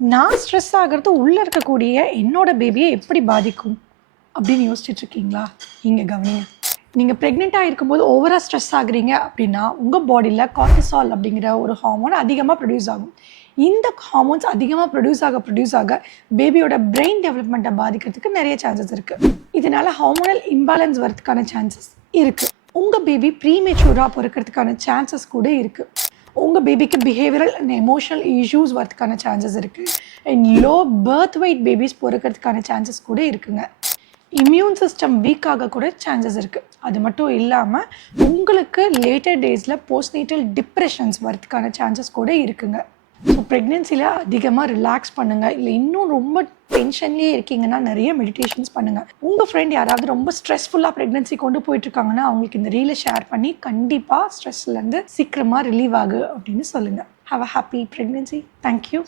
நான் ஸ்ட்ரெஸ் ஆகிறது உள்ளே இருக்கக்கூடிய என்னோட பேபியை எப்படி பாதிக்கும் அப்படின்னு யோசிச்சுட்டு இருக்கீங்களா? இங்கே கவனிங்க. நீங்கள் ப்ரெக்னெண்ட்டாக இருக்கும்போது ஓவராக ஸ்ட்ரெஸ் ஆகுறீங்க அப்படின்னா உங்கள் பாடியில் கார்டிசால் அப்படிங்கிற ஒரு ஹார்மோன் அதிகமாக ப்ரொடியூஸ் ஆகும். இந்த ஹார்மோன்ஸ் அதிகமாக ப்ரொடியூஸ் ஆக பேபியோட பிரெயின் டெவலப்மெண்ட்டை பாதிக்கிறதுக்கு நிறைய சான்சஸ் இருக்குது. இதனால் ஹார்மோனல் இம்பேலன்ஸ் வரதுக்கான சான்சஸ் இருக்குது. உங்கள் பேபி ப்ரீமெச்சூராக பிறக்கிறதுக்கான சான்சஸ் கூட இருக்குது. உங்கள் பேபிக்கு பிஹேவியரல் அண்ட் எமோஷனல் இஷ்யூஸ் வரதுக்கான சான்சஸ் இருக்குது. And low birth weight babies பிறக்கிறதுக்கான சான்சஸ் கூட இருக்குங்க. இம்யூன் சிஸ்டம் வீக்காக கூட சான்சஸ் இருக்குது. அது மட்டும் இல்லாமல் உங்களுக்கு லேட்டர் டேஸில் போஸ்ட்நேட்டல் டிப்ரெஷன்ஸ் வரதுக்கான சான்சஸ் கூட இருக்குங்க. ஸோ ப்ரெக்னென்சியில் அதிகமாக ரிலாக்ஸ் பண்ணுங்கள். இல்லை இன்னும் ரொம்ப டென்ஷன்லேயே இருக்கீங்கன்னா நிறைய மெடிடேஷன்ஸ் பண்ணுங்கள். உங்கள் ஃப்ரெண்ட் யாராவது ரொம்ப ஸ்ட்ரெஸ்ஃபுல்லாக ப்ரெக்னென்சி கொண்டு போயிட்டுருக்காங்கன்னா அவங்களுக்கு இந்த ரீலை ஷேர் பண்ணி கண்டிப்பாக ஸ்ட்ரெஸ்லேருந்து சீக்கிரமாக ரிலீவ் ஆகு அப்படின்னு சொல்லுங்கள். Have a happy pregnancy. Thank you.